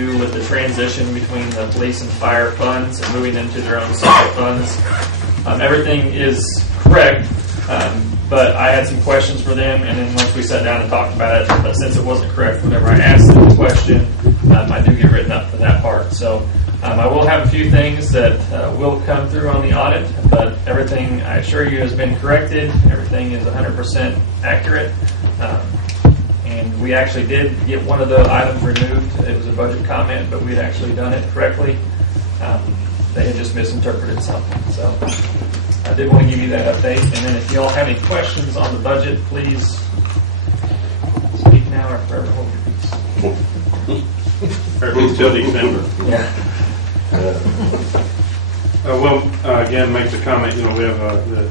do with the transition between the police and fire funds and moving them to their own separate funds. Everything is correct, but I had some questions for them, and then once we sat down and talked about it, but since it wasn't correct whenever I asked them the question, I do get written up for that part. So I will have a few things that will come through on the audit, but everything, I assure you, has been corrected. Everything is 100% accurate. And we actually did get one of the items removed. It was a budget comment, but we'd actually done it correctly. They had just misinterpreted something. So I did want to give you that update. And then if you all have any questions on the budget, please speak now or forever hold your peace. Or at least till December. Yeah. Again, make the comment, we have the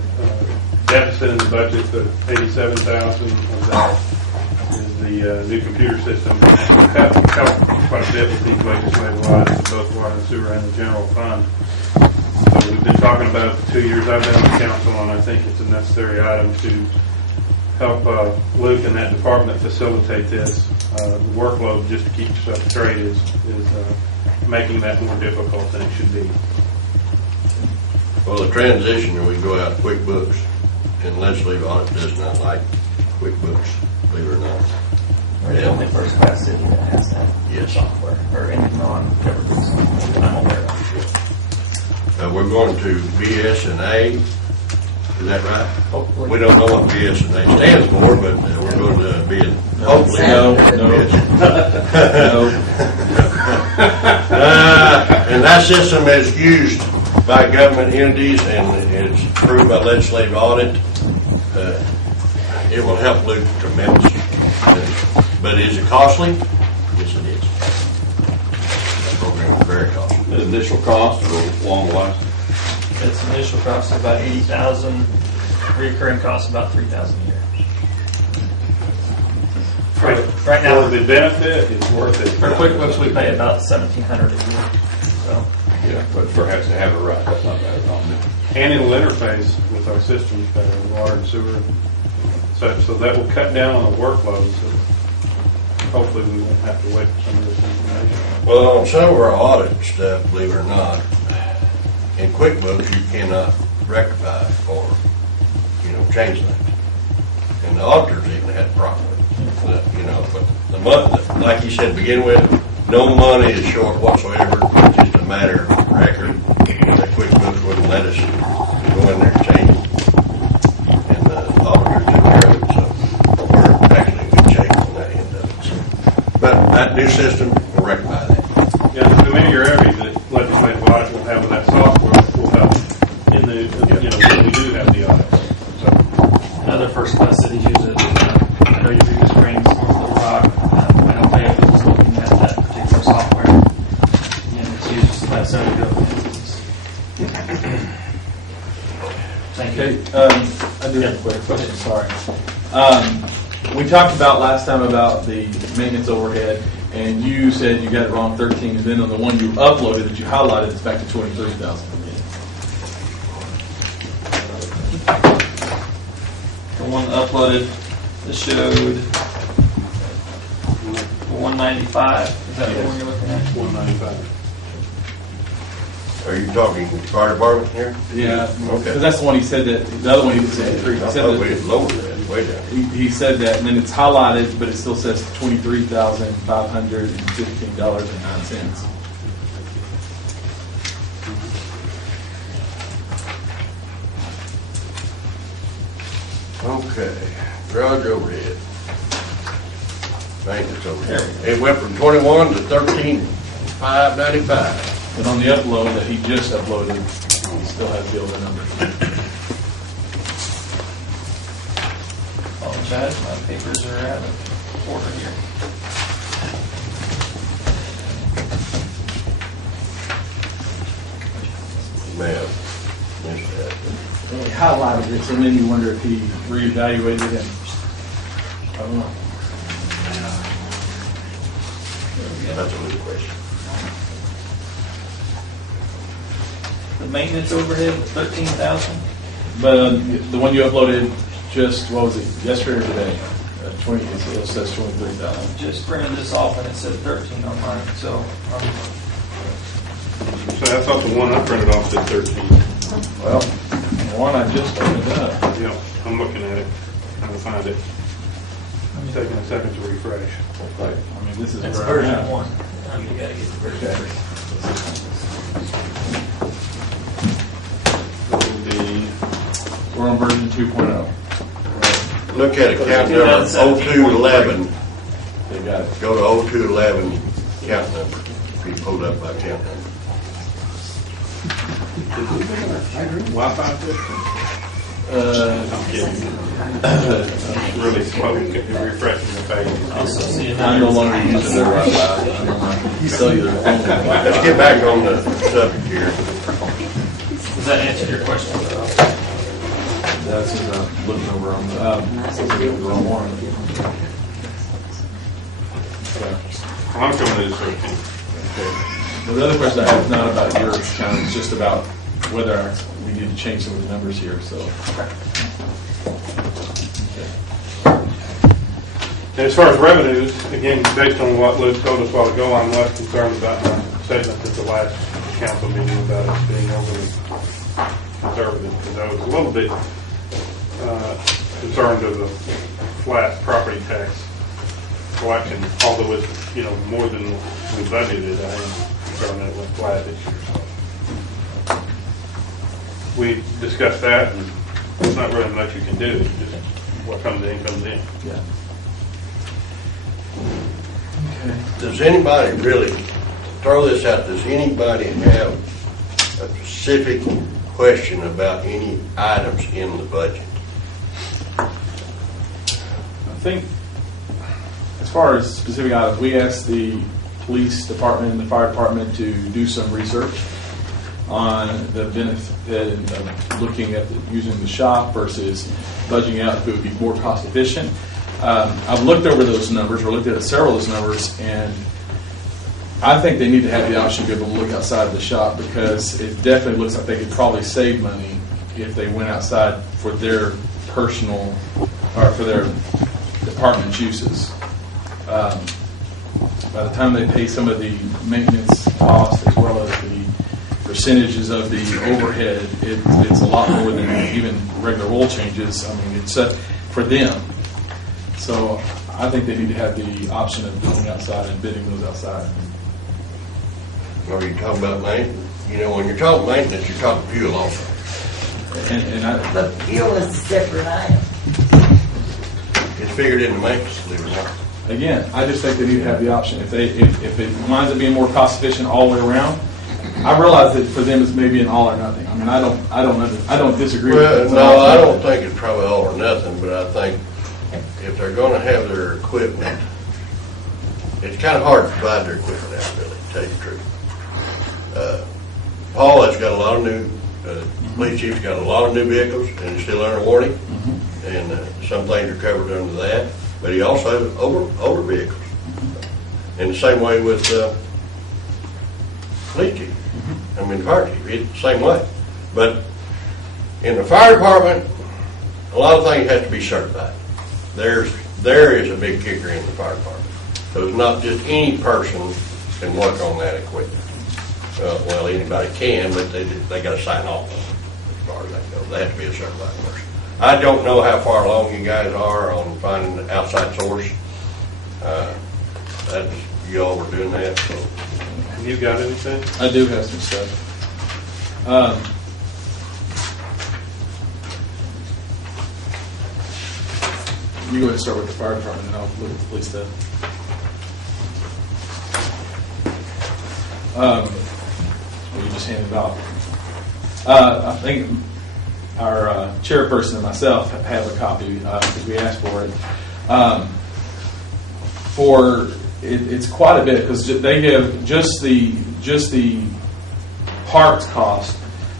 deficit in the budget of $87,000 of that is the new computer system. We've helped quite a bit with these legislative items, both water and sewer and the general fund. So we've been talking about it for 2 years. I've been on the council, and I think it's a necessary item to help Luke and that department facilitate this. The workload just to keep stuff straight is making that more difficult than it should be. Well, the transition, we go out QuickBooks, and legislative audit does not like QuickBooks, believe it or not. We're the only first class city that has that software or any non-covered resource I'm aware of. We're going to BS&A. Is that right? Hopefully. We don't know what BS&A stands for, but we're going to be in, hopefully. No. And that system is used by government entities and it's approved by legislative audit. It will help Luke tremendously. But is it costly? Yes, it is. That program is very costly. The initial cost or long lasting? Its initial cost is about $80,000. Recurring cost about $3,000 a year. Right now, For the benefit, it's worth it. for QuickBooks, we pay about $1,700 a year. So Yeah, but perhaps to have it right, that's not bad at all. And it'll interface with our systems better, water and sewer. So that will cut down on the workload. So hopefully we won't have to wait for some of this information. Well, on some of our audit stuff, believe it or not, in QuickBooks, you cannot rectify or, change things. And the auditors even had a problem with it. But the month, like you said to begin with, no money is short whatsoever. It's just a matter of record. That QuickBooks wouldn't let us go in there and change it. And the auditors took care of it, so we're actually in good shape on that end of it. So, but that new system will rectify that. Yeah, the familiar areas that legislative audit will have with that software will help in the, when we do have the audit. other first class cities use it. I know you use Springs, Little Rock. I know Fayetteville is looking at that particular software. And it's used by several government entities. Thank you. Okay, I do have a quick question, sorry. We talked about last time about the maintenance overhead, and you said you got it wrong 13, and then on the one you uploaded that you highlighted, it's back to 23,000 again. The one uploaded that showed 195. Is that the one you're looking at? 195. Are you talking fire department here? Yeah, Okay. because that's the one he said that, the other one he said 3. He I said thought we that, had lowered that way down. he said that, and then it's highlighted, but it still says $23,515.09. Okay, garage overhead. Maintenance overhead. It went from 21 to 13,595. But on the upload that he just uploaded, he still has the older numbers. Apologize, my papers are out of order here. May have missed that. He highlighted it, so then you wonder if he reevaluated it. I don't know. That's a good question. The maintenance overhead was 13,000. But the one you uploaded just, what was it, yesterday or today? 20, it says 23,000. Just printed this off and it said 13 on mine, so, So I thought the one I printed off said 13. Well, the one I just opened up. Yeah, I'm looking at it, trying to find it. It's taking a second to refresh. I mean, this is it's where I'm version at. 1. You gotta get the version Okay. 3. It will be, We're on version 2.0. Look at account number 0211, They got it. go to 0211, count number, be pulled up by count number. Wi-Fi system? I'm kidding. Really slow, refreshing the page. Also see I no longer use their Wi-Fi. I'm on my cellular phone. Let's get back on the subject here. Does that answer your question? That's just looking over on the wrong one. Well, I'm coming to this 13. Well, the other question I have is not about your account, it's just about whether we need to change some of the numbers here, so. And as far as revenues, again, based on what Luke told us a while ago, I'm less concerned about my statement at the last council meeting about us being overly conservative, because I was a little bit concerned of the flat property tax collection, although it's, more than we budgeted. I am concerned that it went flat this year. So we discussed that, and there's not really much you can do. It's just what comes in, comes in. Yeah. Does anybody really, throw this out, does anybody have a specific question about any items in the budget? I think, as far as specific items, we asked the police department and the fire department to do some research on the benefit of looking at using the shop versus budgeting out if it would be more cost efficient. I've looked over those numbers, or looked at several of those numbers, and I think they need to have the option to be able to look outside of the shop, because it definitely looks like they could probably save money if they went outside for their personal, or for their department's uses. By the time they pay some of the maintenance costs as well as the percentages of the overhead, it's a lot more than even regular oil changes. I mean, it's for them. So I think they need to have the option of going outside and bidding those outside. Are you talking about maintenance? When you're talking maintenance, you're talking fuel also. And I, But fuel is a separate item. It's figured into maintenance, believe it or not. again, I just think they need to have the option. If it winds up being more cost efficient all the way around, I realize that for them it's maybe an all or nothing. I mean, I don't disagree with Well, that. no, I don't think it's probably all or nothing, but I think if they're gonna have their equipment, it's kind of hard to provide their equipment out, really, to tell you the truth. Paul has got a lot of new, police chief's got a lot of new vehicles, and he's still under warranty, and some things are covered under that, but he also has older vehicles. And the same way with police chief, fire chief, it's the same way. But in the fire department, a lot of things have to be certified. There is a big kicker in the fire department. So it's not just any person can work on that equipment. Well, anybody can, but they got to sign off on it as far as that goes. They have to be a certified person. I don't know how far along you guys are on finding an outside source. That's, you all were doing that, so. You got anything? I do have some stuff. You go ahead and start with the fire department, and I'll look at the police stuff. Well, you just handed it off. I think our chairperson and myself have a copy because we asked for it. It's quite a bit because they give just the parts cost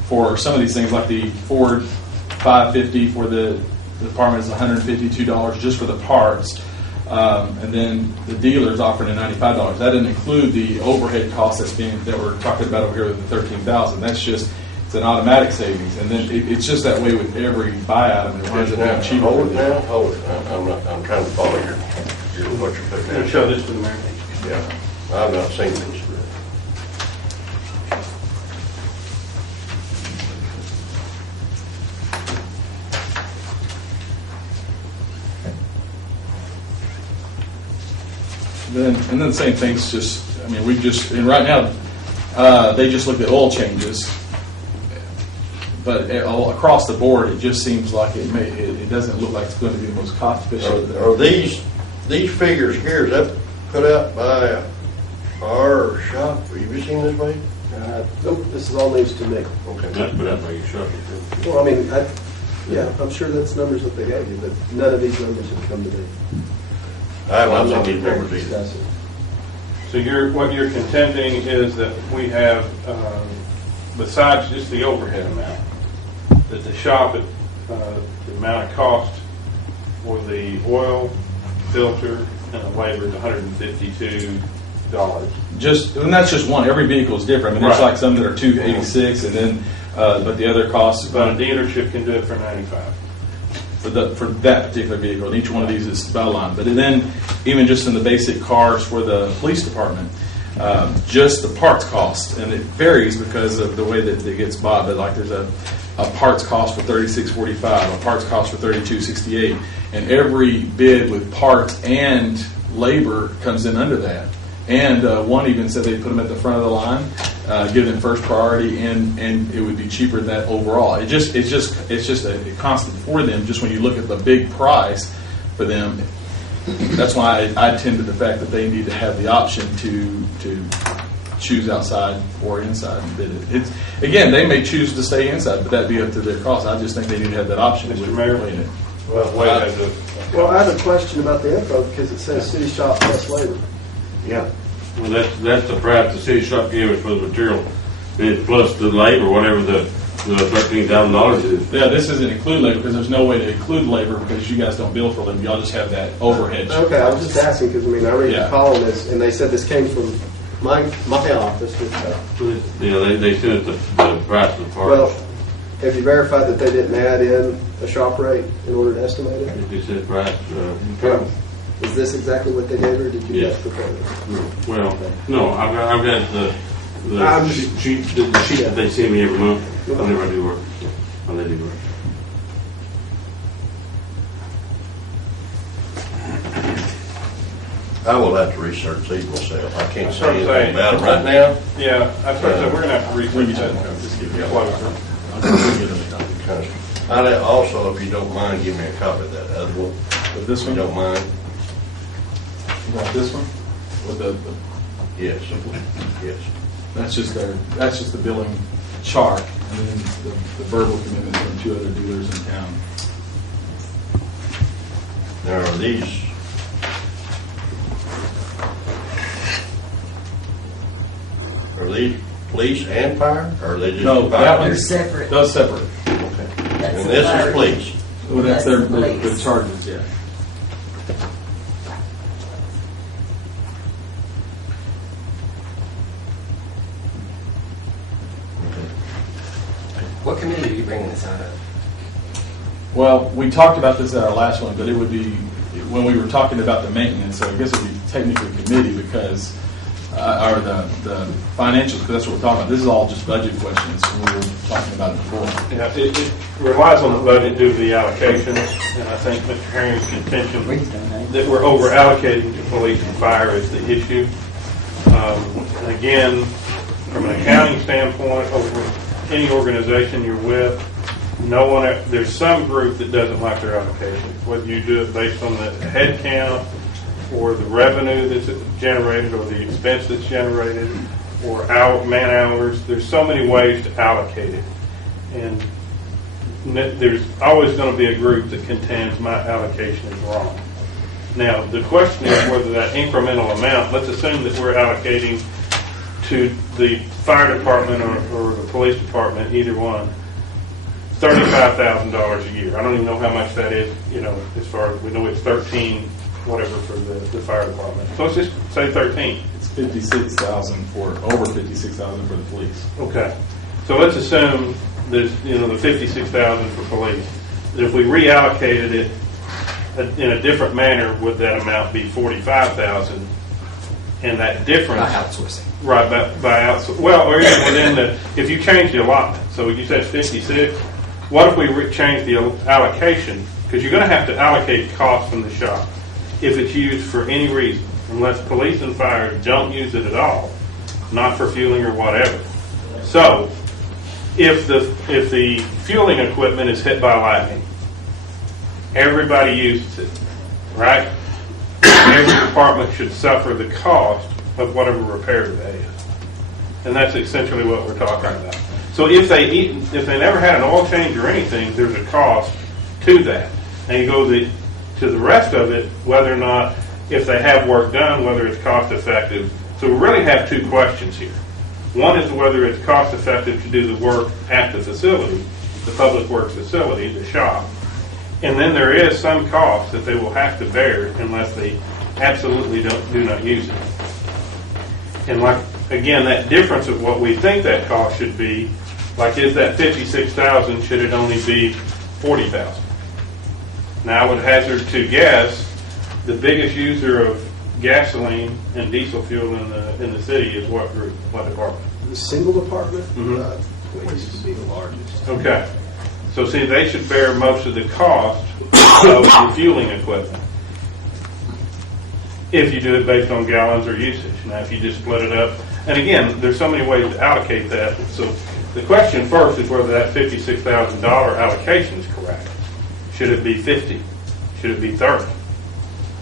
for some of these things, like the Ford 550 for the department is $152 just for the parts, and then the dealer's offering $95. That didn't include the overhead costs that we're talking about over here with the $13,000. That's just It's an automatic savings, and then it's just that way with every buy item. It winds up being cheaper. Hold it now, hold it. I'm trying to follow your, what you're putting We'll down. show this to the mayor. Yeah, I've not seen this. And then the same thing's just, I mean, and right now, they just looked at oil changes. But all across the board, it just seems like it doesn't look like it's going to be the most cost efficient. Are these figures here, is that put out by our shop? Have you seen this, Wade? Nope, this is all news to me. Okay. That's put out by your shop. Well, I mean, yeah, I'm sure that's numbers that they gave you, but none of these numbers have come to me. I have I'm not not seen these prepared numbers to either. discuss it. So what you're contending is that we have, besides just the overhead amount, that the shop, the amount of cost for the oil, filter, and the labor is $152. And that's just one. Every vehicle is different. I mean, there's Right. like some that are $286, and then but the other costs But a dealership can do it for $95. for that particular vehicle. And each one of these is about line. But then even just in the basic cars for the police department, just the parts cost, and it varies because of the way that it gets bought. But like there's a parts cost for $36.45, a parts cost for $32.68, and every bid with parts and labor comes in under that. And one even said they put them at the front of the line, give them first priority, and it would be cheaper than that overall. It's just a constant for them. Just when you look at the big price for them, that's why I tend to the fact that they need to have the option to choose outside or inside and bid it. It's again, they may choose to stay inside, but that'd be up to their cost. I just think they need to have that option. Mr. with Mayor? weighing it. Well, Wade has a. Well, I have a question about the info because it says city shop plus labor. Yeah. Well, that's the price the city shop gave us for the material, and plus the labor, whatever the $13,000 is. Yeah, this doesn't include labor because there's no way to include labor because you guys don't bill for them. Y'all just have that overhead. Okay, I was just asking because, I mean, I read Yeah. the column and they said this came from my office. Yeah, they sent us the price of the Well, parts. have you verified that they didn't add in a shop rate in order to estimate it? They said price, Is this exactly what they gave, or did you Yes. guys prepare it? well, no, I've got I'm the just- sheet that they send me every month whenever I do work, when they do work. I will have to research these myself. I can't say That's what I'm anything saying. about them right now. Yeah, I suppose that we're gonna have to research that closer. Kind of- I'd also, if you don't mind, give me a copy of that other one. But this If you one, don't mind. you want this one with the Yes. Yes. that's just the billing chart, and then the verbal commitment from 2 other dealers in town. Now, are these, police and fire, or are they just No, fire? that They're one's separate. those separate. Okay. That's And the this fire. is police. Well, that's their That's the the police. charges, yeah. What committee are you bringing this out of? Well, we talked about this at our last one, but it would be when we were talking about the maintenance. So I guess it would be technically committee because, or the financials, because that's what we're talking about. This is all just budget questions. We were talking about it before. Yeah, it relies on the budget due to the allocations, and I think Mr. Herring's contention that we're over allocating to police and fire is the issue. And again, from an accounting standpoint, over any organization you're with, there's some group that doesn't like their allocation, whether you do it based on the head count or the revenue that's generated or the expense that's generated or man hours. There's so many ways to allocate it. And there's always going to be a group that contends my allocation is wrong. Now, the question is whether that incremental amount, let's assume that we're allocating to the fire department or the police department, either one, $35,000 a year. I don't even know how much that is, as far as we know it's 13, whatever for the fire department. So let's just say 13. It's 56,000 for over 56,000 for the police. Okay. So let's assume there's, the 56,000 for police. That if we reallocated it in a different manner, would that amount be 45,000? And that difference. By outsourcing. Right, by outsourcing. Well, or even within if you change the allotment, so you said 56, what if we change the allocation? Because you're going to have to allocate costs from the shop if it's used for any reason, unless police and fire don't use it at all, not for fueling or whatever. So, if the fueling equipment is hit by lightning, everybody uses it, right? Every department should suffer the cost of whatever repair that is. And that's essentially what we're talking about. So if they never had an oil change or anything, there's a cost to that. And you go to the rest of it, whether or not, if they have work done, whether it's cost effective. So we really have two questions here. One is whether it's cost effective to do the work at the facility, the public works facility, the shop. And then there is some cost that they will have to bear unless they absolutely do not use it. And again, that difference of what we think that cost should be, is that 56,000, should it only be 40,000? Now, I would hazard to guess the biggest user of gasoline and diesel fuel in the city is what group, what department? The single department, Mhm. police would be the largest. Okay. So see, they should bear most of the cost of the fueling equipment. If you do it based on gallons or usage. Now, if you just split it up, and again, there's so many ways to allocate that. So the question first is whether that $56,000 allocation is correct. Should it be 50? Should it be 30?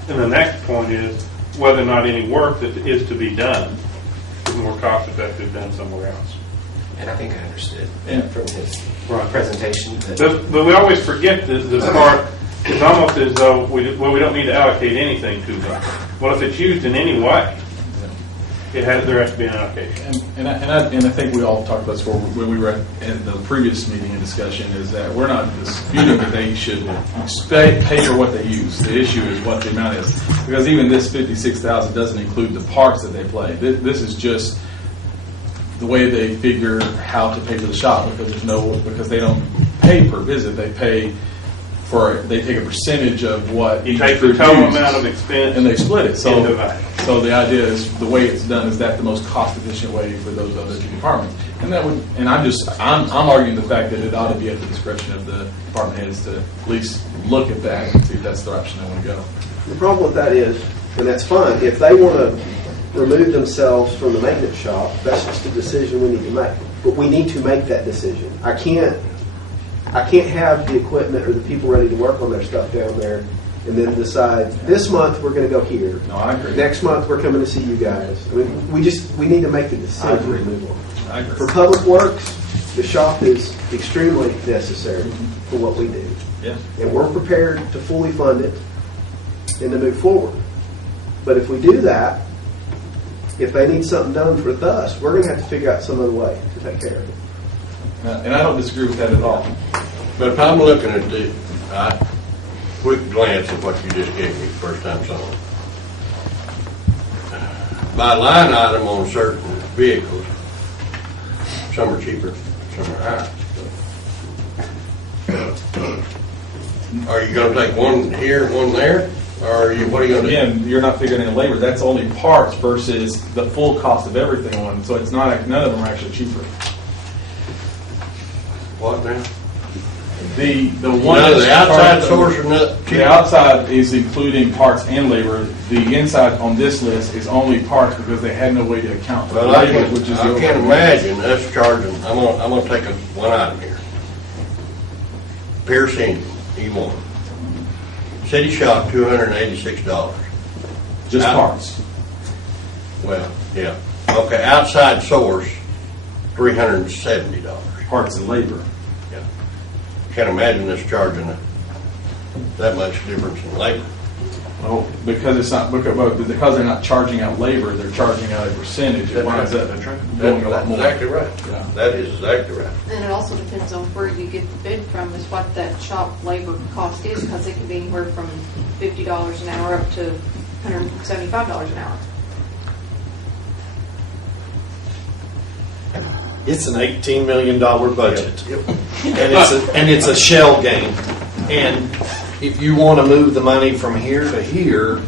And the next point is whether or not any work that is to be done is more cost effective than somewhere else. And I think I understood from his Right. presentation that But we always forget this part. It's almost as though we don't need to allocate anything to them. Well, if it's used in any way, there has to be an allocation. And I think we all talked about this before when we were in the previous meeting and discussion, is that we're not disputing that they should pay for what they use. The issue is what the amount is. Because even this 56,000 doesn't include the parts that they play. This is just the way they figure how to pay for the shop, because they don't pay per visit. They take a percentage of what You each take the group total used, amount of expense and they split it. and divide it. So the idea is the way it's done is that the most cost efficient way for those other two departments. And I'm arguing the fact that it ought to be at the discretion of the department heads to at least look at that and see if that's the direction they want to go. The problem with that is, and that's fine, if they want to remove themselves from the maintenance shop, that's just a decision we need to make. But we need to make that decision. I can't have the equipment or the people ready to work on their stuff down there and then decide, this month we're going to go here. No, I agree. Next month we're coming to see you guys. I mean, we need to make the decision. I agree. to move on. I agree. For public works, the shop is extremely necessary for what we do. Yeah. And we're prepared to fully fund it and to move forward. But if we do that, if they need something done with us, we're going to have to figure out some other way to take care of it. And I don't disagree with that at all. But if I'm looking at the, quick glance at what you just gave me, first time saw it. By line item on certain vehicles, some are cheaper, some are higher. Are you gonna take one here and one there? Or what are you gonna do? Again, you're not figuring in labor. That's only parts versus the full cost of everything on. So it's not, none of them are actually cheaper. What now? The one No, that's the outside charged- source are not The cheaper. outside is including parts and labor. The inside on this list is only parts because they had no way to account for Well, I labor, can't, which is I the can't overhead. imagine us charging, I'm gonna take one item here. Pierce engine, E1. City shop, $286. Just Out- parts. Well, yeah. Okay, outside source, $370. Parts and labor. Yeah. Can't imagine us charging that much difference in labor. Oh, because it's not because they're not charging out labor, they're charging out a percentage. It winds up going a lot That's more. exactly right. Yeah. That is exactly right. And it also depends on where you get the bid from, is what that shop labor cost is, because it can be anywhere from $50 an hour up to $175 an hour. it's an $18 million budget. And it's a shell game. And if you want to move the money from here to here,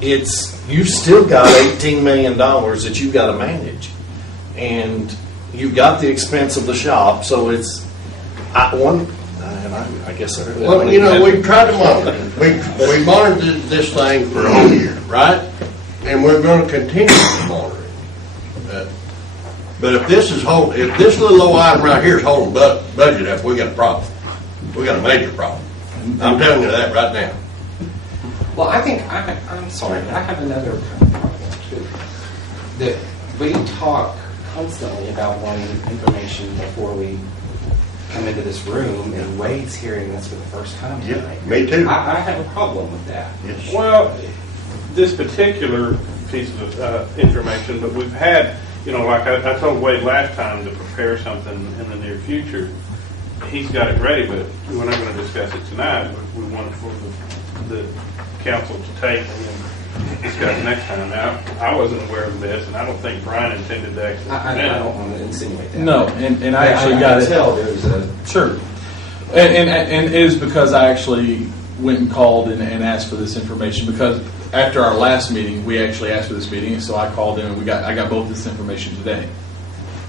you've still got $18 million that you've got to manage. And you've got the expense of the shop, so it's, I guess. Well, you know, we've tried to monitor it. We monitored this thing for a whole year, right? And we're going to continue to monitor it. But if this little old item right here is holding budget up, we got a problem. We got a major problem. I'm telling you that right now. Well, I think, I'm sorry, but I have another problem too. That we talk constantly about wanting information before we come into this room, and Wade's hearing this for the first time tonight. Me too. I have a problem with that. Yes. Well, this particular piece of information, but we've had, you know, like I told Wade last time to prepare something in the near future. He's got it ready, but we're not going to discuss it tonight. We want for the council to take and discuss next time. Now, I wasn't aware of this, and I don't think Brian intended to actually. I don't want to insinuate that. No, and I actually got it. tell there's a Sure. And it is because I actually went and called and asked for this information, because after our last meeting, we actually asked for this meeting, so I called in and I got both this information today.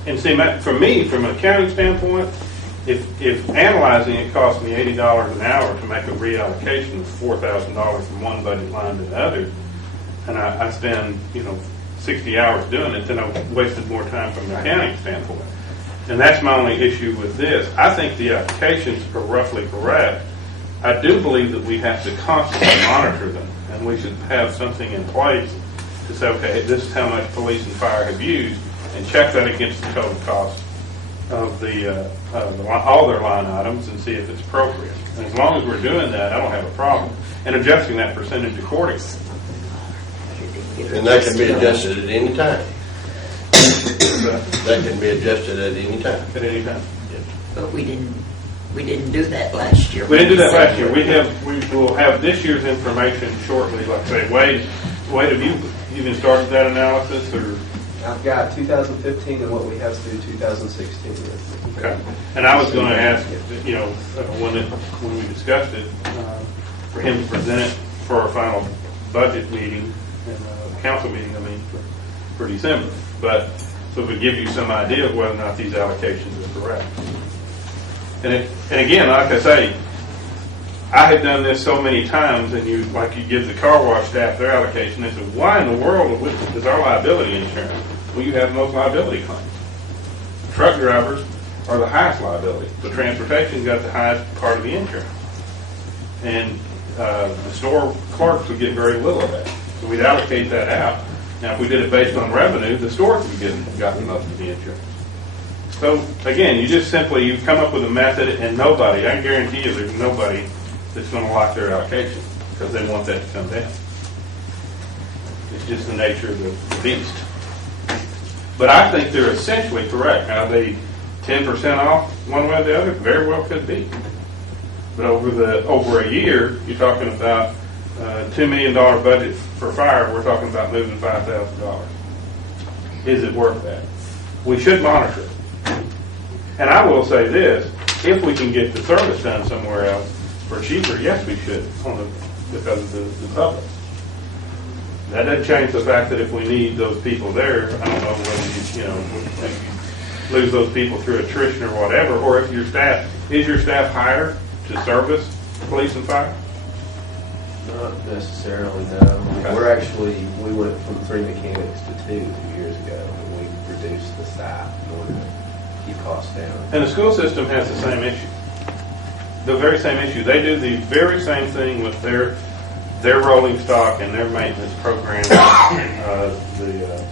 And see, for me, from an accounting standpoint, if analyzing it cost me $80 an hour to make a reallocation of $4,000 from one budget line to the other, and I spend 60 hours doing it, then I wasted more time from an accounting standpoint. And that's my only issue with this. I think the applications are roughly correct. I do believe that we have to constantly monitor them, and we should have something in place to say, okay, this is how much police and fire have used, and check that against the total cost of all their line items and see if it's appropriate. And as long as we're doing that, I don't have a problem. And adjusting that percentage accordingly. And that can be adjusted at any time. That can be adjusted at any time. At any time. But we didn't do that last year. We didn't do that last year. We will have this year's information shortly. Like I say, Wade, have you even started that analysis, or? I've got 2015 and what we have through 2016. Okay. And I was going to ask, when we discussed it, for him to present it for our final budget meeting, council meeting, for December. But, so it would give you some idea of whether or not these allocations are correct. And again, like I say, I have done this so many times, and you give the car wash staff their allocation. They said, why in the world is our liability insurance? Well, you have the most liability claims. Truck drivers are the highest liability. The transportation got the highest part of the insurance. And the store clerks would get very little of that. So we'd allocate that out. Now, if we did it based on revenue, the stores would got most of the insurance. So, again, you've come up with a method, and nobody, I guarantee you there's nobody that's going to lock their allocation because they want that to come down. It's just the nature of the beast. But I think they're essentially correct. Now, they 10% off one way or the other, very well could be. But over a year, you're talking about $2 million budget for fire. We're talking about moving $5,000. Is it worth that? We should monitor it. And I will say this: if we can get the service done somewhere else for cheaper, yes, we should, because of the public. That doesn't change the fact that if we need those people there, I don't know whether you lose those people through attrition or whatever, or if your staff hired to service police and fire. Not necessarily, no. Okay. We went from 3 mechanics to 2 years ago, and we reduced the staff in order to keep costs down. And the school system has the same issue. The very same issue. They do the very same thing with their rolling stock and their maintenance program, the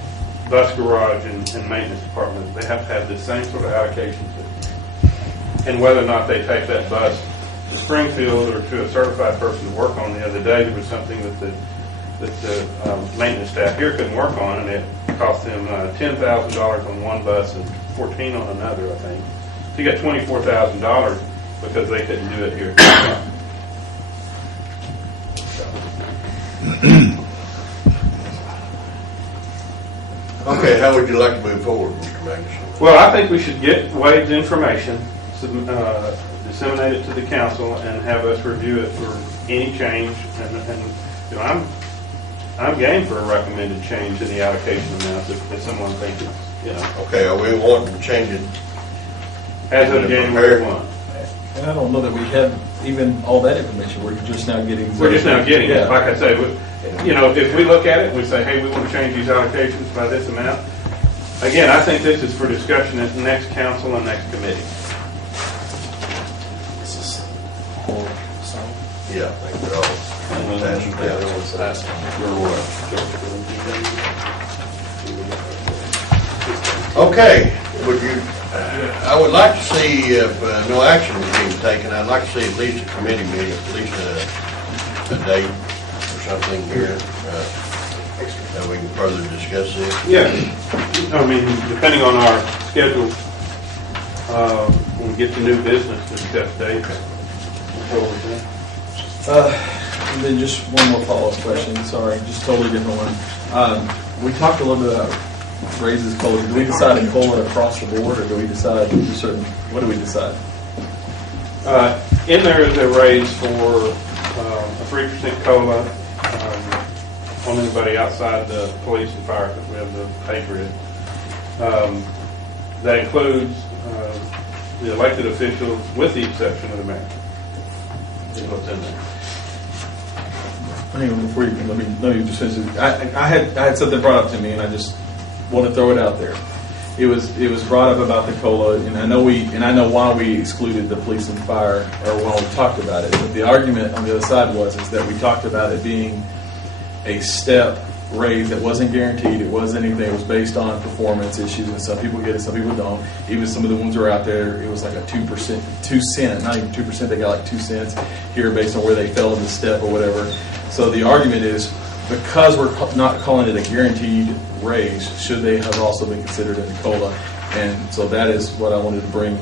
bus garage and maintenance department. They have to have the same sort of allocations. And whether or not they take that bus to Springfield or to a certified person to work on. The other day, there was something that the maintenance staff here couldn't work on, and it cost them $10,000 on one bus and $14,000 on another, I think. So you got $24,000 because they couldn't do it here. Okay, Okay, how would you like to move forward, Mr. Magnuson? Well, I think we should get Wade's information, disseminate it to the council, and have us review it for any change. And you know, I'm game for a recommended change in the allocation amount if someone thinks it's, you know, Okay, are we wanting to change it? as of January 1. And I don't know that we have even all that information. We're just now getting. We're just now getting it. Yeah. Like I say, you know, if we look at it and we say, hey, we want to change these allocations by this amount, again, I think this is for discussion at the next council and next committee. Yeah, I think we're all. That's Okay, would you, I would like to see if no action is being taken, I'd like to see at least a committee meeting, at least a date or something here, that we can further discuss this. Yeah, I mean, depending on our schedule, when we get to new business, discuss dates. And then just one more follow-up question. Sorry, just totally different one. We talked a little bit about raises COLA. Do we decide a COLA across the board, or do we decide certain? What do we decide? In there is a raise for a 3% COLA on anybody outside the police and fire, because we have the pay grid. That includes the elected officials, with the exception of the mayor. Is what's in there. Hang on, before you let me just finish it. I had something brought up to me, and I just want to throw it out there. It was brought up about the COLA, and I know why we excluded the police and fire, or when we talked about it. But the argument on the other side is that we talked about it being a step raise that wasn't guaranteed. It wasn't anything. It was based on performance issues, and some people get it, some people don't. Even some of the ones that are out there, it was like a 2 cent, not even 2%. They got like 2 cents here based on where they fell in the step or whatever. So the argument is, because we're not calling it a guaranteed raise, should they have also been considered in the COLA? And so that is what I wanted to bring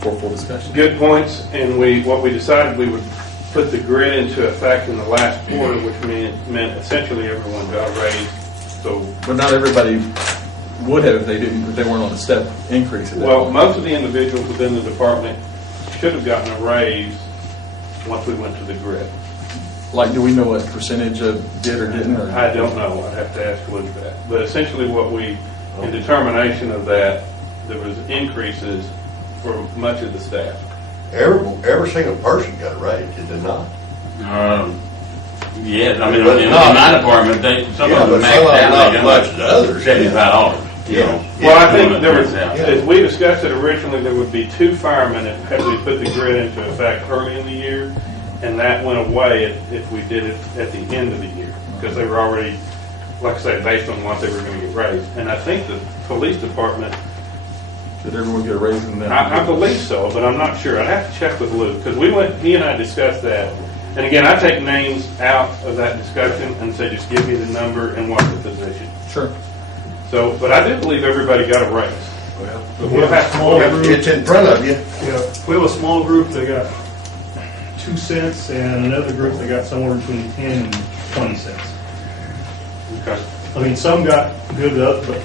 for full discussion. Good points, and what we decided we would put the grid into effect in the last quarter, which meant essentially everyone got a raise. So, But not everybody would have if they weren't on the step increase. At that well, point. most of the individuals within the department should have gotten a raise once we went to the grid. Like, do we know what percentage of did or didn't? Or? I don't know. I'd have to ask Luke that. But essentially in determination of that, there was increases for much of the staff. Every single person got a raise, did they not? Yeah, I mean, But in not- my department, some Yeah, of them but maxed some of them out, not they as got much as others. $75, you Yeah. know. Well, I think there was, Yeah. as we discussed it originally, there would be 2 firemen had we put the grid into effect early in the year, and that went away if we did it at the end of the year, because they were already, like I said, based on what they were going to get raised. And I think the police department, Did everyone get a raise in that? I believe so, but I'm not sure. I'd have to check with Luke, because he and I discussed that. And again, I take names out of that discussion and say, just give me the number and what's the position. Sure. So, but I do believe everybody got a raise. But we'll have It's in front of you. Yeah, we have a small group that got 2 cents and another group that got somewhere between 10 and 20 cents. Okay. I mean, some got good up, but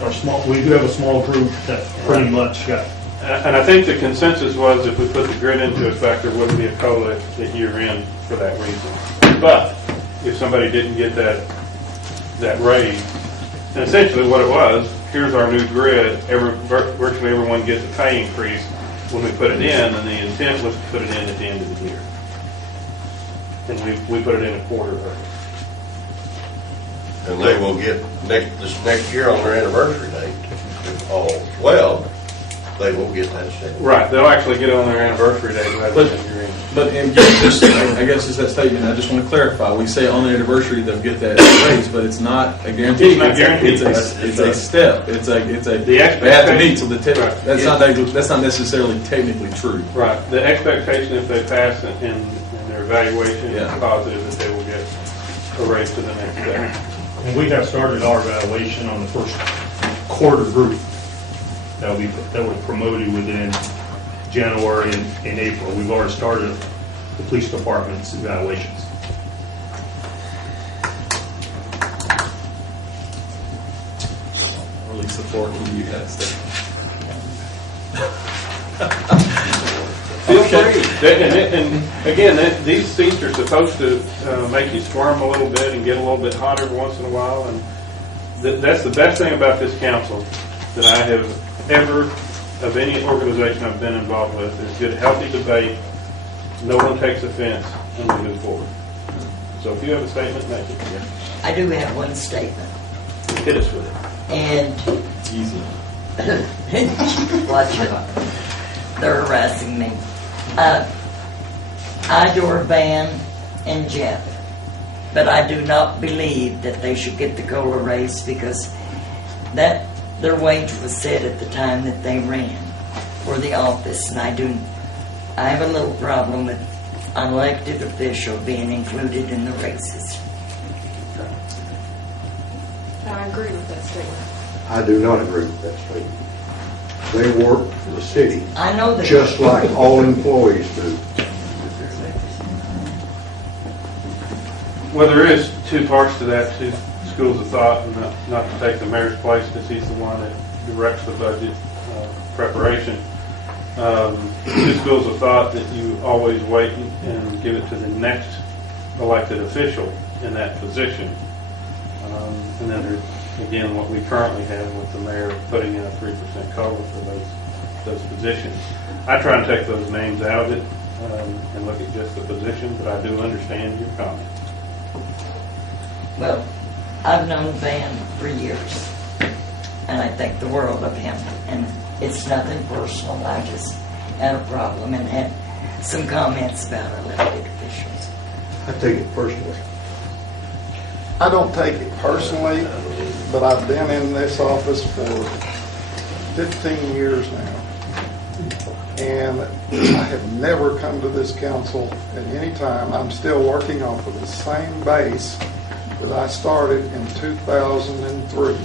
we do have a small group that pretty much got. And I think the consensus was if we put the grid into effect, there wouldn't be a COLA at year end for that reason. But if somebody didn't get that raise, and essentially what it was, here's our new grid, virtually everyone gets a pay increase when we put it in, and the intent was to put it in at the end of the year. And we put it in a quarter early. And they will get this next year on their anniversary date, if all's well, they will get that statement. Right, they'll actually get it on their anniversary date rather than year end. But and just, I guess it's that statement. I just want to clarify. We say on the anniversary they'll get that raise, but it's not a guarantee. It's not guaranteed. It's a step. It's a. The They have to expectation- meet. So Right. that's not necessarily technically true. Right, the expectation if they pass and their evaluation is Yeah. positive, that they will get a raise to the next step. And we have started our evaluation on the first quarter group that was promoted within January and April. We've already started the police department's evaluations. Or at least the before I give you that statement. Feel free. And again, these seats are supposed to make you squirm a little bit and get a little bit hot every once in a while. And that's the best thing about this council that I have ever, of any organization I've been involved with, is good, healthy debate. No one takes offense, and we move forward. So if you have a statement, make it. I do have one statement, Hit us with it. and Easy. watch it. They're harassing me. I adore Van and Jeff, but I do not believe that they should get the COLA raise because that their wage was set at the time that they ran for the office, and I have a little problem with an elected official being included in the raises. I agree with that statement. I do not agree with that statement. They work for the city, I know that. just like all employees do. Well, there is two parts to that, two schools of thought, and not to take the mayor's place because he's the one that directs the budget preparation. Two schools of thought that you always wait and give it to the next elected official in that position. And then there's, again, what we currently have with the mayor putting in a 3% COLA for those positions. I try and take those names out of it and look at just the position, but I do understand your comment. Well, I've known Van for years, and I think the world of him. And it's nothing personal. I just had a problem and had some comments about elected officials. I take it personally. I don't take it personally, but I've been in this office for 15 years now. And I have never come to this council at any time. I'm still working off of the same base that I started in 2003.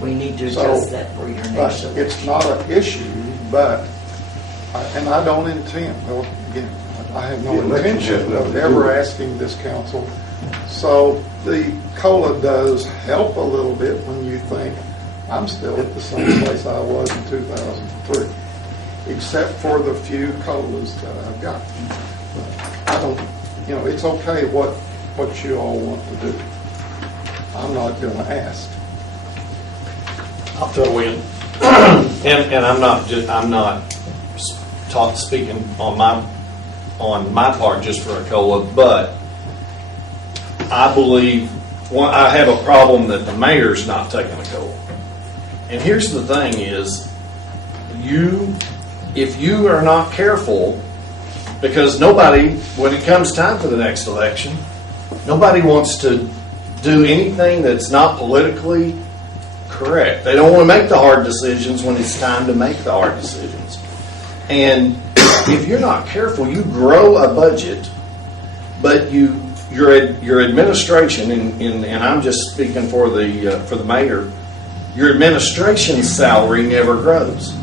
We need to adjust that for your next election. It's not an issue, but, and I don't intend, well, again, I have no The election intention has nothing of to do ever with it. asking this council. So the COLA does help a little bit when you think, I'm still at the same place I was in 2003, except for the few COLAs that I've got. But I don't, it's okay what you all want to do. I'm not going to ask. I'll throw in, and I'm not speaking on my part just for a COLA, but I believe I have a problem that the mayor's not taking a COLA. And here's the thing is, if you are not careful, because nobody, when it comes time for the next election, nobody wants to do anything that's not politically correct. They don't want to make the hard decisions when it's time to make the hard decisions. And if you're not careful, you grow a budget, but your administration, and I'm just speaking for the mayor, your administration's salary never grows.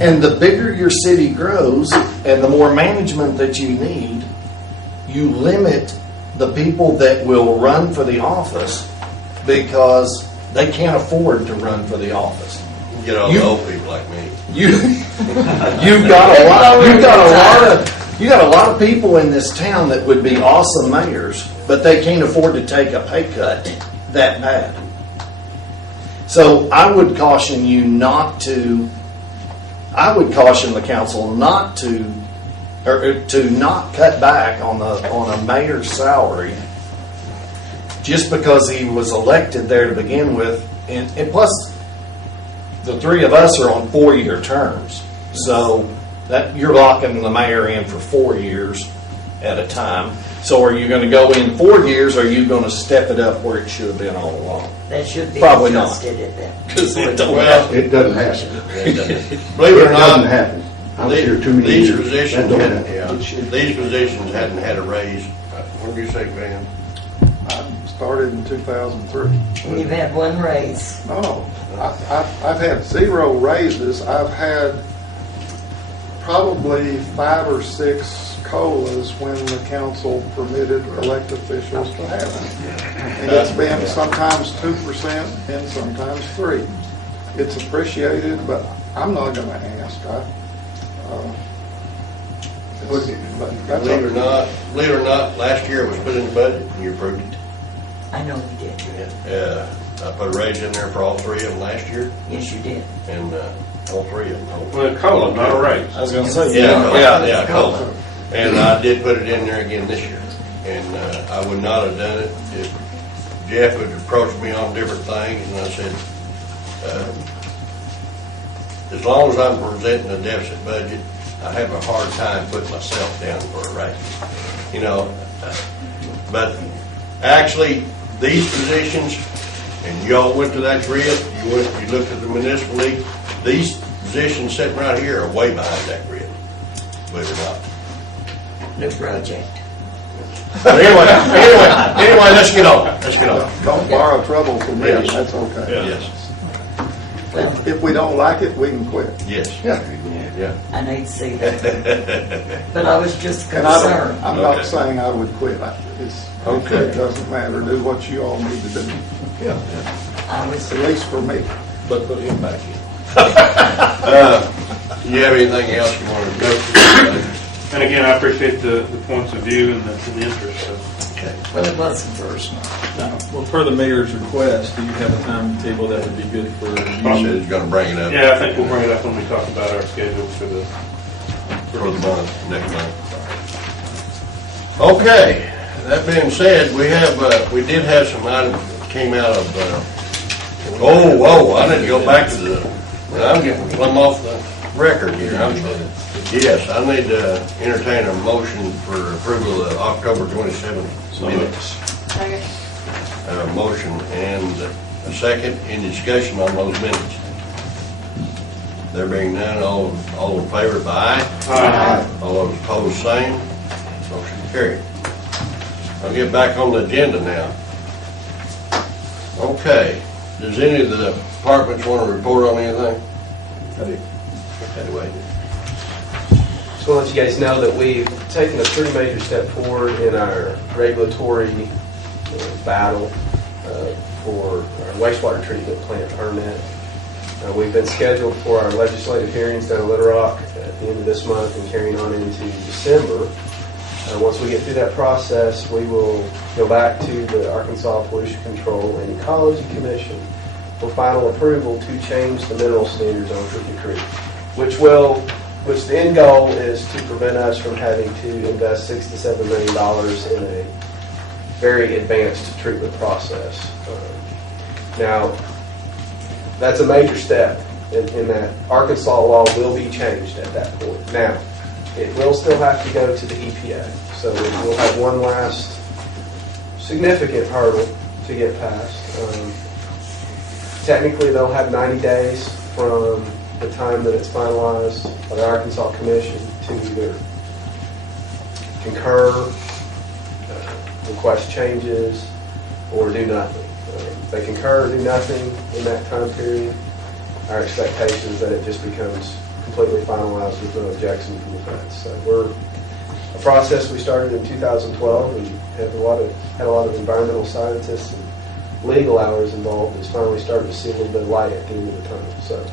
And the bigger your city grows and the more management that you need, you limit the people that will run for the office because they can't afford to run for the office. Get all the old people like me. You've got a lot of people in this town that would be awesome mayors, but they can't afford to take a pay cut that bad. So I would caution you I would caution the council not to not cut back on a mayor's salary just because he was elected there to begin with, and plus the three of us are on 4-year terms, so that you're locking the mayor in for 4 years at a time. So are you going to go in 4 years, or are you going to step it up where it should have been all along? That should be Probably not. adjusted at that. Because it don't Well, It doesn't happen. Believe it or It doesn't not, happen. I'm here too many these years. positions, That don't hadn't- happen. yeah, these positions hadn't had a raise. What did you say, Van? I started in 2003. And you've had one raise. No, I've had 0 raises. I've had probably 5 or 6 COLAs when the council permitted elected officials to have them. And it's been sometimes 2% and sometimes 3%. it's appreciated, but I'm not gonna ask. That's Believe it or not, last year it was put in the budget and you approved it. I know you did. I put a raise in there for all three of them last year, Yes, you did. and all three of them. Well, COLA, not a raise. I was gonna say. Yeah, COLA. And I did put it in there again this year. And I would not have done it if Jeff would approach me on different things, and I said, as long as I'm presenting a deficit budget, I have a hard time putting myself down for a raise. You know, but actually, these positions, and y'all went to that grid, you looked at the municipal league, these positions sitting right here are way behind that grid, believe it or not. New project. But anyway, let's get on. Don't borrow trouble from me, Yes. that's okay. Yes, If we don't like it, we can quit. yes, Yeah. yeah. I need to see that. But I was just And I concerned. don't, I'm Okay. not saying I would quit. Okay. It doesn't matter, do what you all need to do, I was, at least for me. But put him back in. You have anything else you want to go? And again, I appreciate the points of view and the interest, so. Okay. well, it wasn't personal. Well, per the mayor's request, do you have a timetable that would be good for He said you? he's gonna bring it up. Yeah, I think we'll bring it up when we talk about our schedule for the. For the month, next month. Okay, that being said, we did have some items that came out of, I need to go back to I'm getting plumb off the record here. Yes, I need to entertain a motion for approval of the October 27th minutes. Second. Motion and a second, any discussion on those minutes? There being none, all in favor, by aye. All those opposed, same. Motion carried. I'll get back on the agenda now. Okay, does any of the departments want to report on anything? Okay, wait. Just want to let you guys know that we've taken a pretty major step forward in our regulatory battle for our wastewater treatment plant permit. We've been scheduled for our legislative hearings down in Little Rock at the end of this month and carrying on into December. Once we get through that process, we will go back to the Arkansas Pollution Control and Ecology Commission for final approval to change the mineral standards on Crooked Creek, which the end goal is to prevent us from having to invest $6 to $7 million in a very advanced treatment process. Now, that's a major step in that Arkansas law will be changed at that point. Now, it will still have to go to the EPA, so we'll have one last significant hurdle to get past. Technically, they'll have 90 days from the time that it's finalized by the Arkansas Commission to either concur, request changes, or do nothing. If they concur or do nothing in that time period, our expectation is that it just becomes completely finalized with no objection from the feds. So we're a process we started in 2012 and had a lot of environmental scientists and legal hours involved. It's finally starting to see a little bit of light at the end of the tunnel. So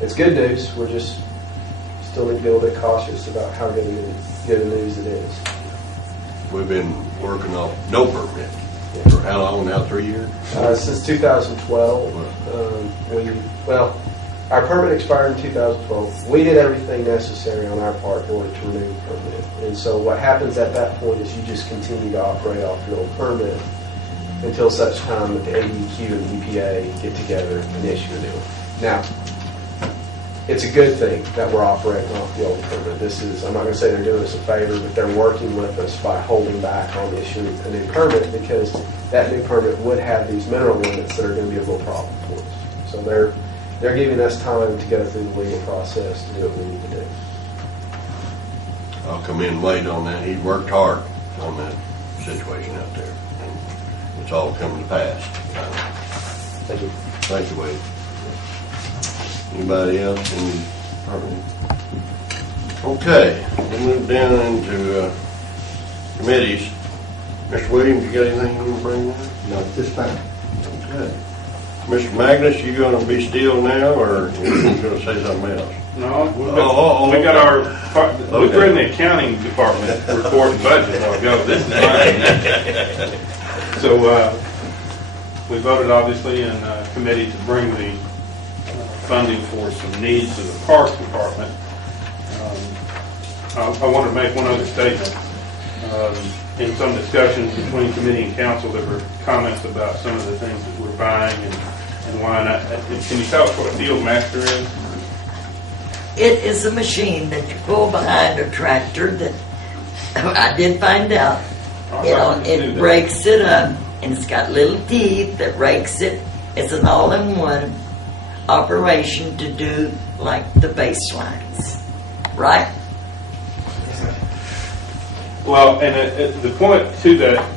it's good news. We're just still need to be a little bit cautious about how good the news it is. We've been working on no permit for how long now? 3 years? Since 2012. Our permit expired in 2012. We did everything necessary on our part in order to renew the permit. And so what happens at that point is you just continue to operate off your old permit until such time that the ADQ and EPA get together and issue a new one. Now, it's a good thing that we're operating off the old permit. I'm not going to say they're doing us a favor, but they're working with us by holding back on issuing a new permit because that new permit would have these mineral limits that are going to be a real problem for us. So they're giving us time to go through the legal process to do what we need to do. I'll come in late on that. He worked hard on that situation out there. And it's all coming to pass. Thank you. Thank you, Wade. Anybody else in the department? Okay, we'll move down into committees. Mr. Williams, you got anything you want to bring up? Not at this time. Okay. Mr. Magnus, you gonna be still now, or you gonna say something else? No, we got our, we're in the accounting department, report and budget, I'll go, this is mine. So, we voted obviously in committee to bring the funding for some needs to the Parks Department. I want to make one other statement. In some discussions between committee and council, there were comments about some of the things that we're buying and why not. Can you tell us what a Field Master is? It is a machine that you pull behind a tractor that I did find out. It breaks it up, and it's got little teeth that rakes it. It's an all-in-one operation to do like the baselines, right? Well, and the point to that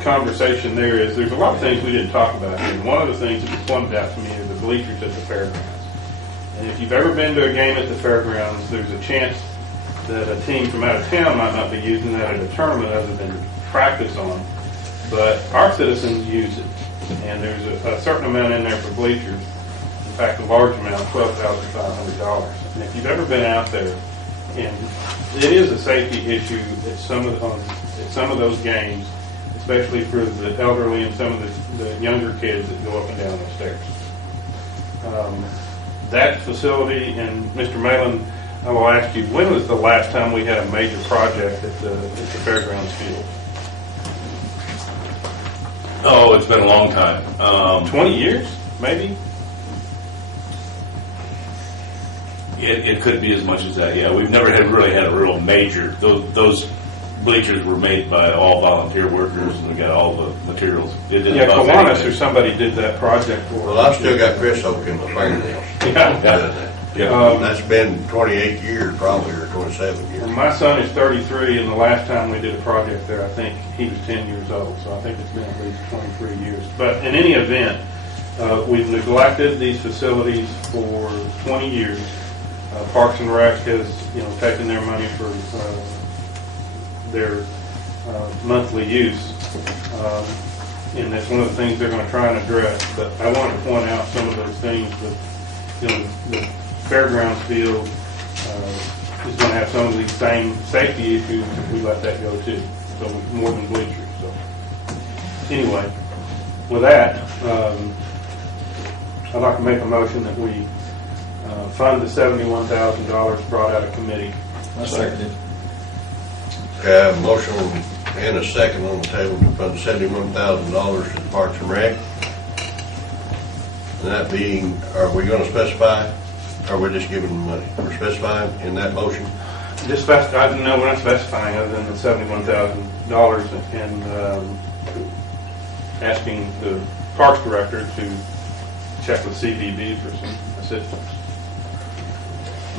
conversation there is there's a lot of things we didn't talk about here. And one of the things that was pointed out to me are the bleachers at the fairgrounds. And if you've ever been to a game at the fairgrounds, there's a chance that a team from out of town might not be using that at a tournament other than practice on. But our citizens use it. And there's a certain amount in there for bleachers. In fact, a large amount, $12,500. And if you've ever been out there, and it is a safety issue at some of those games, especially for the elderly and some of the younger kids that go up and down the stairs. That facility, and Mr. Malin, I will ask you, when was the last time we had a major project at the fairgrounds field? Oh, it's been a long time. 20 years, maybe? It could be as much as that, yeah. We've never really had a real major. Those bleachers were made by all volunteer workers, and we got all the materials. Yeah, Kiwanis or somebody did that project for us. Well, I've still got Chris Oak in my fingernails. Yeah. That's been 28 years probably, or 27 years. Well, my son is 33, and the last time we did a project there, I think he was 10 years old, so I think it's been at least 23 years. But in any event, we've neglected these facilities for 20 years. Parks and Rec has, taken their money for their monthly use, and that's one of the things they're going to try and address. But I want to point out some of those things that, the fairgrounds field is going to have some of these same safety issues if we let that go too. So more than bleachers. So anyway, with that, I'd like to make a motion that we fund the $71,000 brought out of committee. I second it. Okay, I have a motion and a second on the table to fund $71,000 to the Parks and Rec. And that being, are we going to specify, or we're just giving them money? We're specifying in that motion? Just specify, no, we're not specifying other than the $71,000 and asking the Parks Director to check with CVB for some assistance.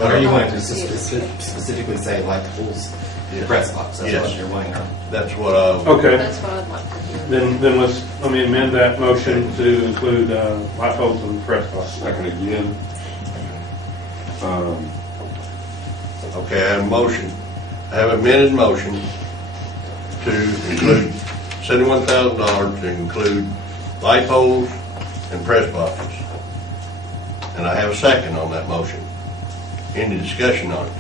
Or you want to specifically say like pools, the press box, that's what you're wanting. That's what I... Okay. That's what I'd like to hear. Then let me amend that motion to include light poles and press box. Second again. Okay, I have a motion. I have an amended motion to include $71,000 to include light poles and press boxes. And I have a second on that motion. Any discussion on it?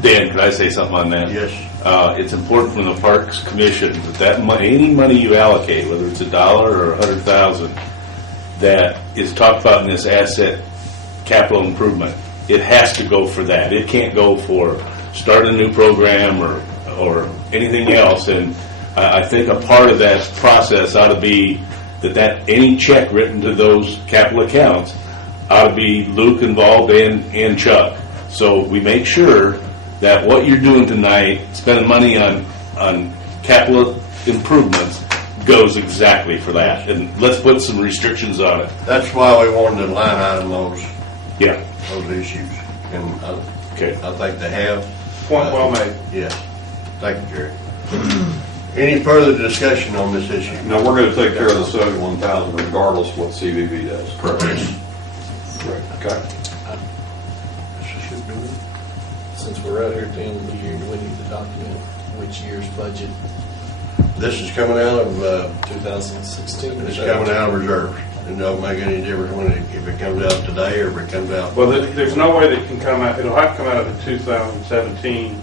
Dan, could I say something on that? Yes. It's important from the Parks Commission that money, any money you allocate, whether it's $1 or $100,000, that is talked about in this asset capital improvement, it has to go for that. It can't go for start a new program or anything else. And I think a part of that process ought to be that any check written to those capital accounts ought to be Luke involved and Chuck. So we make sure that what you're doing tonight, spending money on capital improvements, goes exactly for that. And let's put some restrictions on it. That's why we wanted to line item those issues. And I think they have. Point well made. Yes. Thank you, Jerry. Any further discussion on this issue? No, we're going to take care of the $71,000 regardless of what CVB does. Correct. Okay. Since we're out here at the end of the year, do we need to document which year's budget? This is coming out of 2016. It's coming out of reserve. It don't make any difference if it comes out today or if it comes out. Well, there's no way that can come out, it'll have to come out of the 2017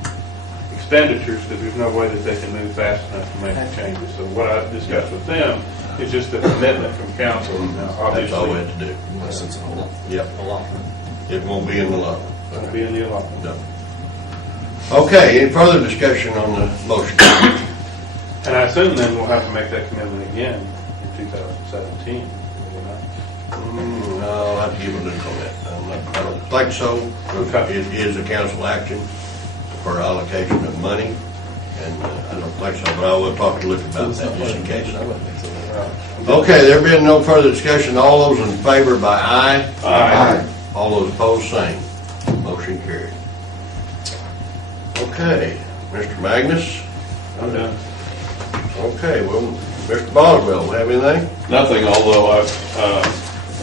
expenditures, because there's no way that they can move fast enough to make the changes. So what I discussed with them is just a commitment from council. Now, That's all we obviously, have to do. Unless it's an allotment. Yep. It won't be in the law. it'll be in the allotment. No. Okay, any further discussion on the motion? And I assume then we'll have to make that commitment again in 2017. will we not? I'll have to give a look on that. I don't think so. Okay. It is a council action for allocation of money, and I don't think so, but I will talk to Luke about that just in case. Okay, there being no further discussion, all those in favor by aye? Aye. All those opposed, same. Motion carried. Okay, Mr. Magnus? I'm done. Okay, well, Mr. Boswell, have anything? Nothing, although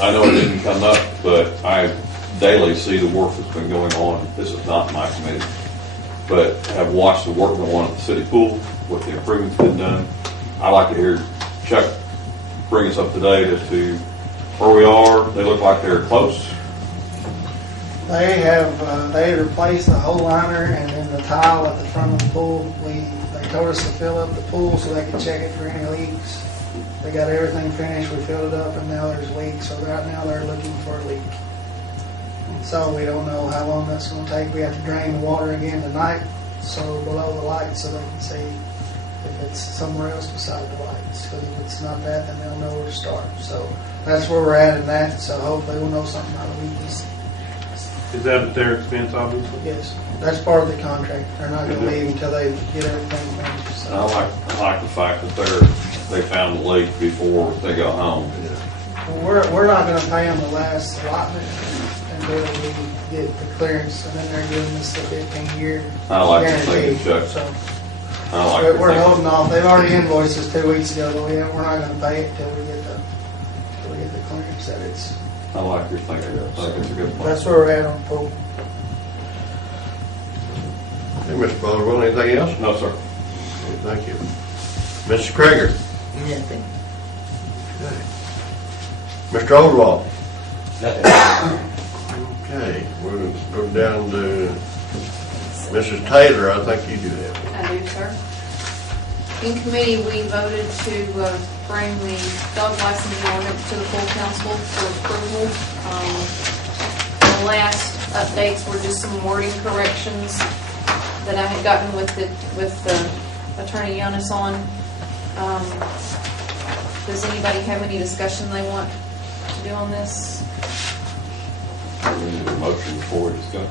I know it didn't come up, but I daily see the work that's been going on. This is not my committee, but have watched the work going on at the city pool, what the improvements been done. I'd like to hear Chuck bring us up to date as to where we are. They look like they're close. They have, they replaced the whole liner and then the tile at the front of the pool. They told us to fill up the pool so they could check it for any leaks. They got everything finished, we filled it up, and now there's leaks, so right now they're looking for a leak. So we don't know how long that's gonna take. We have to drain the water again tonight, so below the lights, so they can see if it's somewhere else beside the lights. Because if it's not that, then they'll know where to start. So that's where we're at in that, so hopefully we'll know something out of the week. Is that at their expense, obviously? Yes, that's part of the contract. They're not going to leave until they get everything finished. And I like the fact that they found the leak before they go home. We're not going to pay them the last allotment until we get the clearance, and then they're giving us the 15-year I like your guarantee. thinking, Chuck. So I like your we're thinking. holding off. They've already invoiced us 2 weeks ago, but we're not going to pay it until we get the clearance that it's. I like your thinking. I think it's a good plan. That's where we're at on the pool. Hey, Mr. Boswell, anything else? No, sir. Okay, thank you. Mr. Kreger? Nothing. Mr. Oldwall? Nothing. Okay, we'll go down to Mrs. Taylor. I think you do that. I do, sir. In committee, we voted to bring the dog licensing ordinance to the full council for approval. The last updates were just some wording corrections that I had gotten with Attorney Jonas on. Does anybody have any discussion they want to do on this? We need a motion before we discuss.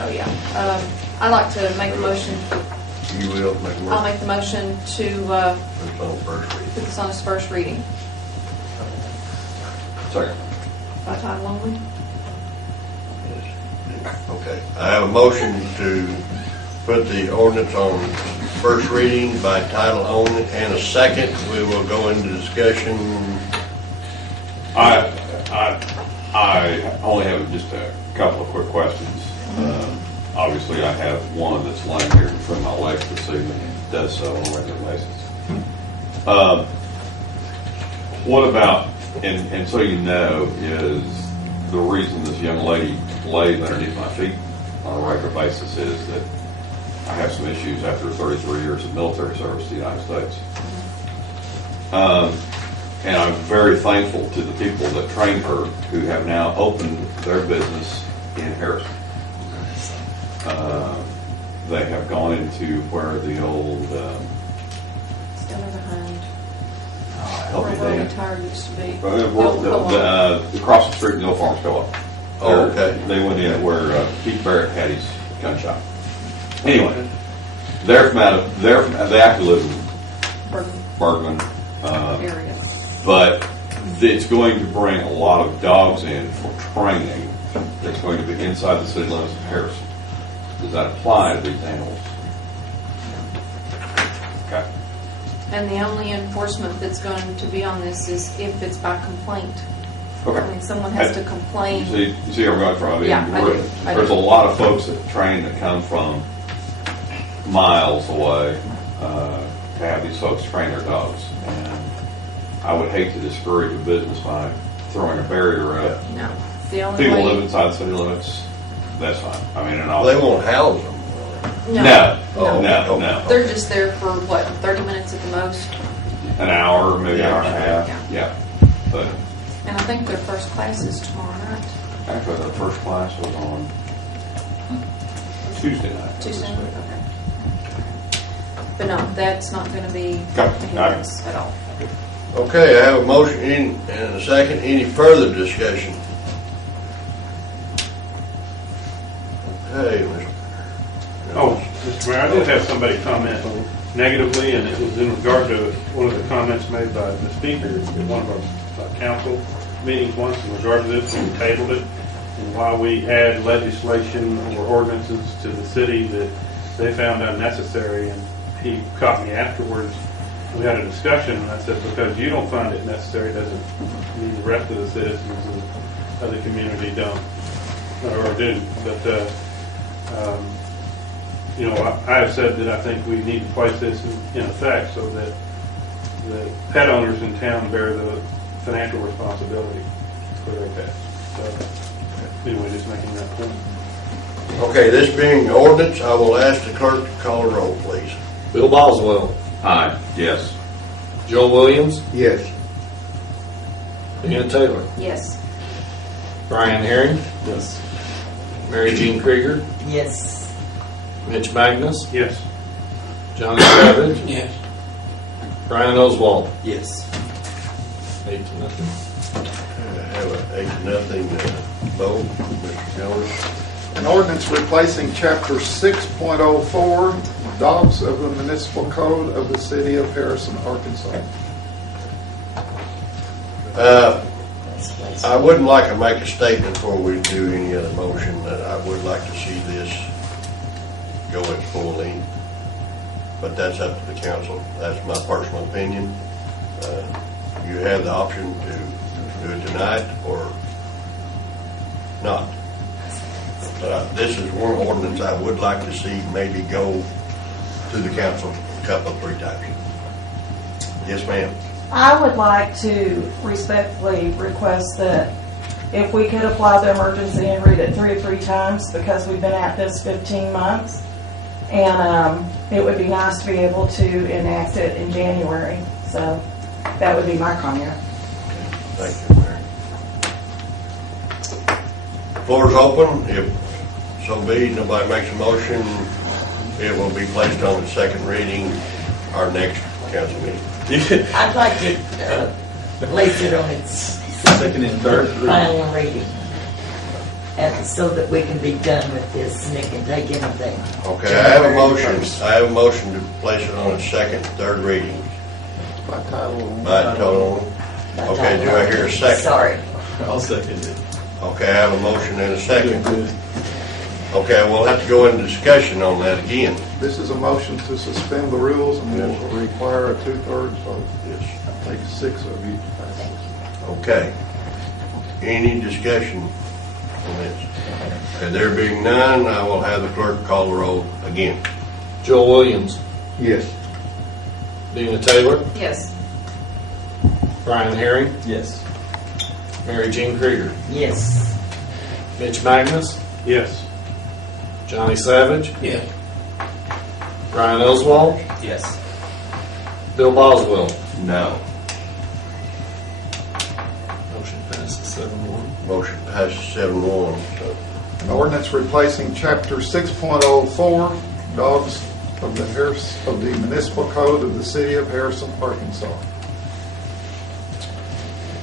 Oh, yeah. I'd like to make a motion. You will make a I'll motion. make the motion to It's on first reading. put this on its first reading. Second. By title only? Okay, I have a motion to put the ordinance on first reading by title only and a second. We will go into discussion. I only have just a couple of quick questions. Obviously, I have one that's lying here in front of my legs this evening and does so on a regular basis. What about, and so you know, is the reason this young lady lays underneath my feet on a regular basis is that I have some issues after 33 years of military service to the United States. And I'm very thankful to the people that trained her who have now opened their business in Harrison. They have gone into where the old, Still behind. help me, Where Dan. Tire used to be. Across the street, the old farms go up. Oh, okay. They went in where Keith Barrett had his gun shop. Anyway, they're from they actually live in Bergman. Area. But it's going to bring a lot of dogs in for training that's going to be inside the city limits of Harrison. Does that apply to these animals? Okay. And the only enforcement that's going to be on this is if it's by complaint. Okay. I mean, someone has to complain. You see where I'm going from? I mean, Yeah, I do. There's a lot of folks that train that come from miles away to have these folks train their dogs. And I would hate to discourage a business by throwing a barrier up. No. The only People way. live inside city limits, that's fine. I mean, and Well, all. they won't house them. No, Oh, no, okay. no. They're just there for, what, 30 minutes at the most? An hour, maybe an hour and a Yeah. half, yeah. But And I think their first class is tomorrow night. actually, the first class was on Tuesday night. Tuesday night, okay. But no, that's not going to be a Okay. hindrance at all. Okay, I have a motion and a second. Any further discussion? Okay, Mr. Oh, Mr. Mayor, I did have somebody comment negatively, and it was in regard to one of the comments made by the speaker at one of our council meetings once in regard to this, when we tabled it, and why we add legislation or ordinances to the city that they found unnecessary, and he caught me afterwards. We had a discussion, and I said, because you don't find it necessary, doesn't mean the rest of the citizens of the community don't, or do. But, you know, I have said that I think we need to place this in effect so that the pet owners in town bear the financial responsibility for their pets. So, anyway, just making that point. Okay, this being ordinance, I will ask the clerk to call a roll, please. Bill Boswell. Aye, yes. Joel Williams. Yes. Deanna Taylor. Yes. Brian Herring. Yes. Mary Jean Krieger. Yes. Mitch Magnus. Yes. Johnny Savage. Yes. Brian Oswald. Yes. 8-0. I have a 8-0 vote. Mr. Jones. An ordinance replacing chapter 6.04, dogs of the municipal code of the city of Harrison, Arkansas. I wouldn't like to make a statement before we do any other motion that I would like to see this go its full length. But that's up to the council. That's my personal opinion. You have the option to do it tonight or not. But this is one ordinance I would like to see maybe go to the council a couple, 3 times. Yes, ma'am. I would like to respectfully request that if we could apply the emergency and read it 3 or 3 times, because we've been at this 15 months, and it would be nice to be able to enact it in January. So that would be my comment. Thank you, Mary. Floor is open. If so be, nobody makes a motion, it will be placed on the second reading our next council meeting. I'd like to place it on its Second and third. final reading, and so that we can be done with this and it can take anything. Okay, I have a motion. I have a motion to place it on its second, third reading. By title only. By title. Okay, do I hear a second? Sorry. I'll second it. Okay, I have a motion and a second. Okay, we'll have to go into discussion on that again. This is a motion to suspend the rules and will require a 2/3 vote. Yes. It takes 6 of you to pass this. Okay. Any discussion on this? Okay, there being none, I will have the clerk call the roll again. Joel Williams. Yes. Deanna Taylor. Yes. Brian Herring. Yes. Mary Jean Krieger. Yes. Mitch Magnus. Yes. Johnny Savage. Yeah. Brian Oswald. Yes. Bill Boswell. No. Motion passes 7-1. Motion passes 7-1. So, An ordinance replacing chapter 6.04, dogs of the municipal code of the city of Harrison, Arkansas.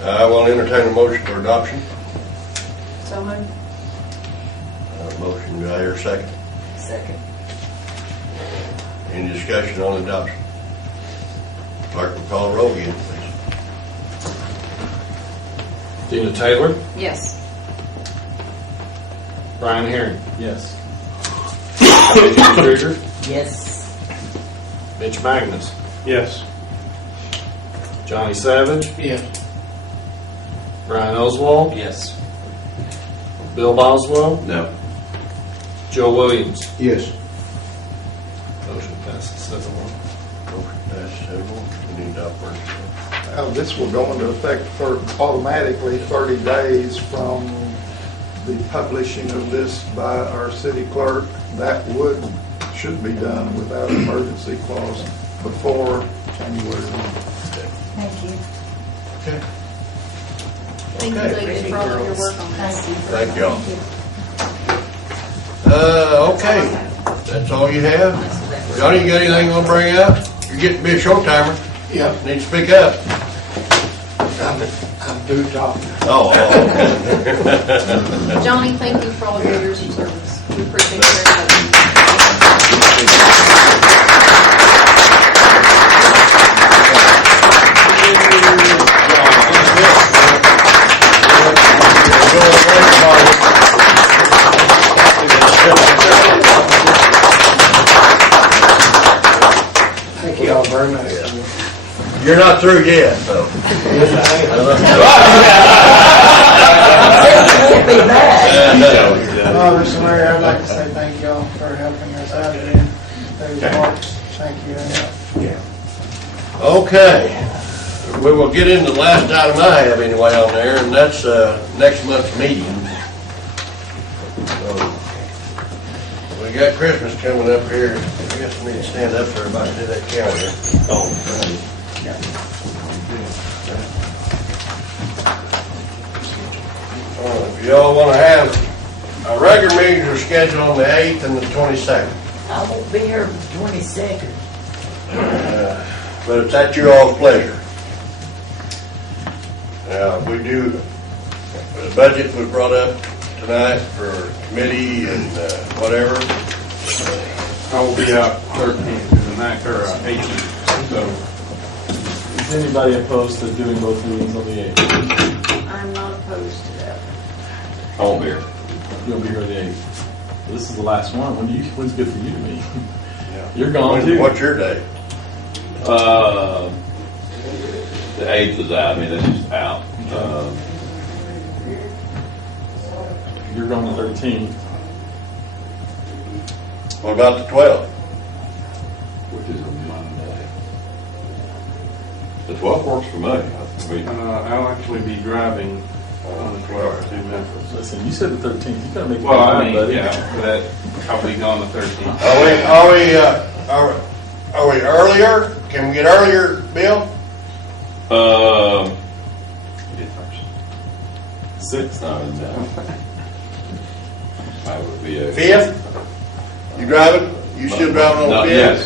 I will entertain a motion for adoption. So moved. Motion, do I hear a second? Second. Any discussion on adoption? Clerk will call the roll again, please. Deanna Taylor. Yes. Brian Herring. Yes. Mary Jean Krieger. Yes. Mitch Magnus. Yes. Johnny Savage. Yeah. Brian Oswald. Yes. Bill Boswell. No. Joe Williams. Yes. Motion passes 7-1. Motion passes 7-1. We need to operate. this will go into effect automatically 30 days from the publishing of this by our city clerk. That should be done without an emergency clause before January 1. Thank you. Thank you, ladies, for all of your work on this. Thank y'all. Okay, that's all you have? Johnny, you got anything you want to bring up? You're getting to be a short timer. Yeah. Need to speak up. I'm due talking. Oh, Johnny, thank you for all of your years of service. We appreciate it very Thank you all very much. You're not through yet, so. Mr. Mayor, I'd like to say thank y'all for helping us out again. Those parks, thank you. Okay, we will get into the last item I have anyway on there, and that's next month's meeting. So, we got Christmas coming up here. I guess we need to stand up so everybody can do that calendar. If y'all want to have a regular meeting, are scheduled on the 8th and the 22nd. I won't be here the 22nd. But it's at your all's pleasure. We do, the budget was brought up tonight for committee and whatever. I will be out 13th and the 9th, or 18th, so. Is anybody opposed to doing both meetings on the 8th? I'm not opposed to that. I won't be here. You'll be here the 8th. This is the last one. When's good for you to meet? You're gone too. What's your date? The 8th is out. I mean, that's just out. You're going the 13th. What about the 12th? Which is a Monday. The 12th works for me. I mean, I'll actually be driving on the 12th to Memphis. Listen, you said the 13th. You gotta make. Well, I mean, buddy. yeah, I'll be gone the 13th. Are we earlier? Can we get earlier, Bill? 6th. I would be a 5th? You driving? You still driving on the 5th? Yes.